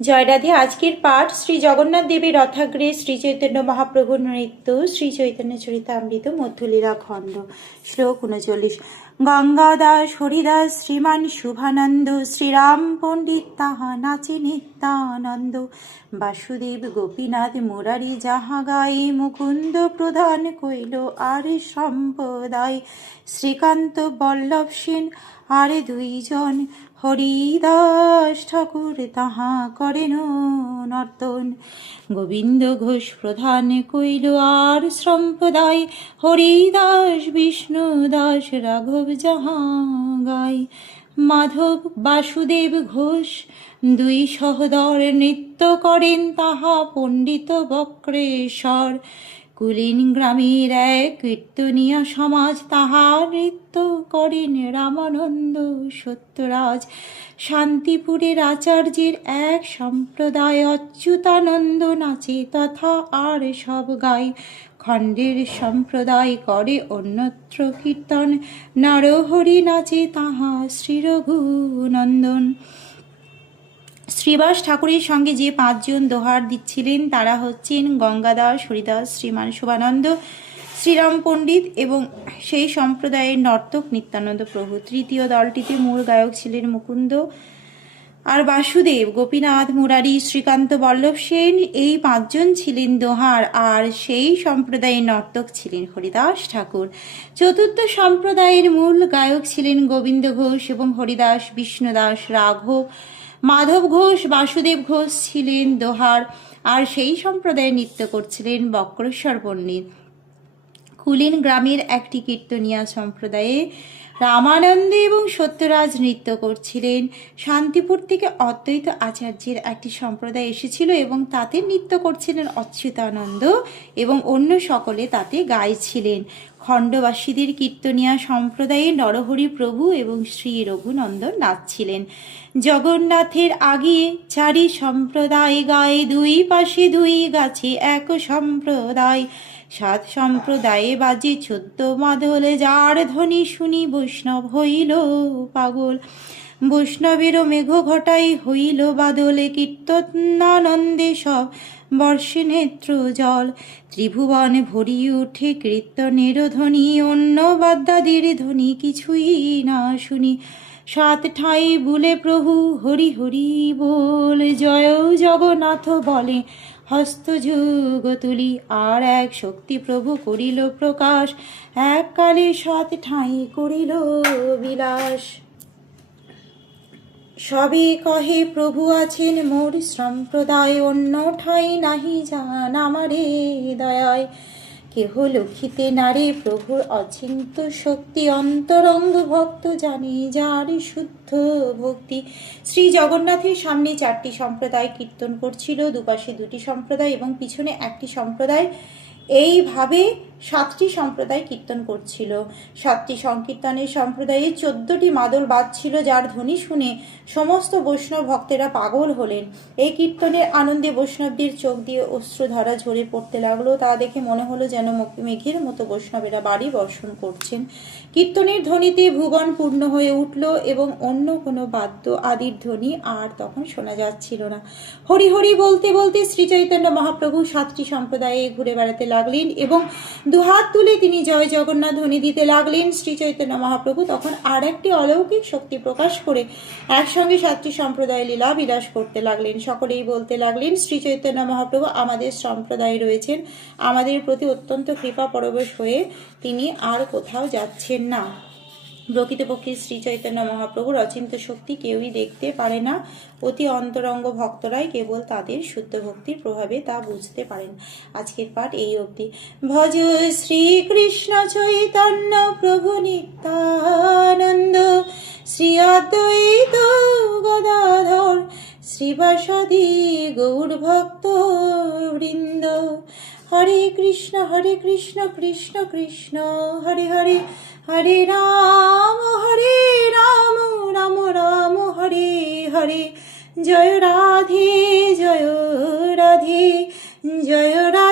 জয় রাধে। আজকের পাঠ শ্রী জগন্নাথ দেবের রথাগ্রে শ্রী চৈতন্য মহাপ্রভুর নৃত্য, শ্রী চৈতন্য চরিতামৃত মধ্যলীলা খণ্ড। শ্লোক ৩৯। গঙ্গা দাস হরিদাস শ্রীমান শুভানন্দ, শ্রীরাম পণ্ডিত তাহা নাচে নিত্যানন্দ। বাসুদেব গোপীনাথ মুরারি যাহা গায়ে, মুকুন্দ প্রধান কইল আর সম্প্রদায়। শ্রীকান্ত বল্লভ সেন আর দুইজন, হরিদাস ঠাকুর তাহা করেন নর্তন। গোবিন্দ ঘোষ প্রধান কইল আর সম্প্রদায়, হরিদাস বিষ্ণু দাস রাঘব যাহা গায়। মাধব বাসুদেব ঘোষ দুই সহদর, নৃত্য করেন তাহা পণ্ডিত বক্রেশ্বর। কুলীন গ্রামের এক কীর্তনীয় সমাজ, তাহা নৃত্য করেন রামানন্দ সত্যরাজ। শান্তিপুরের আচার্যের এক সম্প্রদায়, অচ্যুতানন্দ নাচে তথা আর সব গায়। খণ্ডের সম্প্রদায় করে অন্যত্র কীর্তন, নরহরি নাচে তাহা শ্রী রঘুনন্দন। শ্রীবাস ঠাকুরের সঙ্গে যে পাঁচজন দোহার দিচ্ছিলেন তারা হচ্ছেন গঙ্গাদাস, হরিদাস, শ্রীমান শুভানন্দ, শ্রীরাম পণ্ডিত এবং সেই সম্প্রদায়ের নর্তক নিত্যানন্দ প্রভু। তৃতীয় দলটিতে মূল গায়ক ছিলেন মুকুন্দ আর বাসুদেব, গোপীনাথ, মুরারি, শ্রীকান্ত, বল্লভ সেন, এই পাঁচজন ছিলেন দোহার, আর সেই সম্প্রদায়ের নর্তক ছিলেন হরিদাস ঠাকুর। চতুর্থ সম্প্রদায়ের মূল গায়ক ছিলেন গোবিন্দ ঘোষ এবং হরিদাস, বিষ্ণুদাস, রাঘব, মাধব ঘোষ, বাসুদেব ঘোষ ছিলেন দোহার, আর সেই সম্প্রদায়ে নৃত্য করছিলেন বক্রেশ্বর পণ্ডিত। কুলীন গ্রামের একটি কীর্তনিয়া সম্প্রদায়ে রামানন্দ এবং সত্যরাজ নৃত্য করছিলেন। শান্তিপুর থেকে অদ্বৈত আচার্যের একটি সম্প্রদায় এসেছিল এবং তাতে নৃত্য করছিলেন অচ্যুতানন্দ এবং অন্য সকলে তাতে গাইছিলেন। খণ্ডবাসীদের কীর্তনিয়া সম্প্রদায়ে নরহরি প্রভু এবং শ্রী রঘুনন্দন নাচছিলেন। জগন্নাথের আগে চারি সম্প্রদায় গায়ে, দুই পাশে দুই গাছে এক সম্প্রদায়। সাত সম্প্রদায়ে বাজে ১৪ মাদল, যার ধ্বনি শুনি বৈষ্ণব হইল পাগল। বৈষ্ণবেরও মেঘ ঘটাই হইল বাদল, কীর্তনানন্দে সব বর্ষে নেত্র জল। ত্রিভুবন ভরি উঠে কীর্তনের ধ্বনি, অন্য বাদ্যাদির ধ্বনি কিছুই না শুনি। সাত ঠাঁই বুলে প্রভু হরি হরি বল, জয় জগন্নাথ বলে হস্তযুগ তুলি। আর এক শক্তি প্রভু করিল প্রকাশ, এককালে সাত ঠাঁই করিল বিলাস। সবে কহে প্রভু আছেন মোর সম্প্রদায়, অন্য ঠাঁই নাহি জান আমারে দয়ায়। কেহ লক্ষিতে নারে প্রভুর অচিন্ত শক্তি, অন্তরঙ্গ ভক্ত জানে যার শুদ্ধ ভক্তি। শ্রী জগন্নাথের সামনে চারটি সম্প্রদায় কীর্তন করছিল, দুপাশে দুটি সম্প্রদায় এবং পিছনে একটি সম্প্রদায়। এইভাবে সাতটি সম্প্রদায় কীর্তন করছিল। সাতটি সংকীর্তনের সম্প্রদায়ে ১৪টি মাদল বাজছিল, যার ধ্বনি শুনে সমস্ত বৈষ্ণব ভক্তেরা পাগল হলেন। এই কীর্তনের আনন্দে বৈষ্ণবদের চোখ দিয়ে অশ্রুধারা ঝরে পড়তে লাগলো। তা দেখে মনে হলো যেন মেঘের মতো বৈষ্ণবেরা বাড়ি বর্ষণ করছেন। কীর্তনের ধ্বনিতে ভুবন পূর্ণ হয়ে উঠল এবং অন্য কোনো বাদ্য আদির ধ্বনি আর তখন শোনা যাচ্ছিল না। হরি হরি বলতে বলতে শ্রী চৈতন্য মহাপ্রভু সাতটি সম্প্রদায়ে ঘুরে বেড়াতে লাগলেন এবং দুহাত তুলে তিনি জয় জগন্নাথ ধ্বনি দিতে লাগলেন। শ্রী চৈতন্য মহাপ্রভু তখন আর একটি অলৌকিক শক্তি প্রকাশ করে একসঙ্গে সাতটি সম্প্রদায় লীলা বিলাস করতে লাগলেন। সকলেই বলতে লাগলেন, শ্রী চৈতন্য মহাপ্রভু আমাদের সম্প্রদায়ে রয়েছেন, আমাদের প্রতি অত্যন্ত কৃপা পরবশ হয়ে তিনি আর কোথাও যাচ্ছেন না। প্রকৃতপক্ষে শ্রী চৈতন্য মহাপ্রভুর অচিন্ত শক্তি কেউই দেখতে পারে না, অতি অন্তরঙ্গ ভক্তরাই কেবল তাদের শুদ্ধ ভক্তির প্রভাবে তা বুঝতে পারেন। আজকের পাঠ এই অবধি। ভজ শ্রীকৃষ্ণ চৈতন্য প্রভু নিত্যানন্দ, শ্রী অদ্বৈত গদাধর শ্রীবাসাদি গৌর ভক্ত বৃন্দ। হরে কৃষ্ণ কৃষ্ণ কৃষ্ণ হরে হরে, হরে রাম রাম রাম হরে হরে। জয় রাধে জয় রাধে জয় রাধে।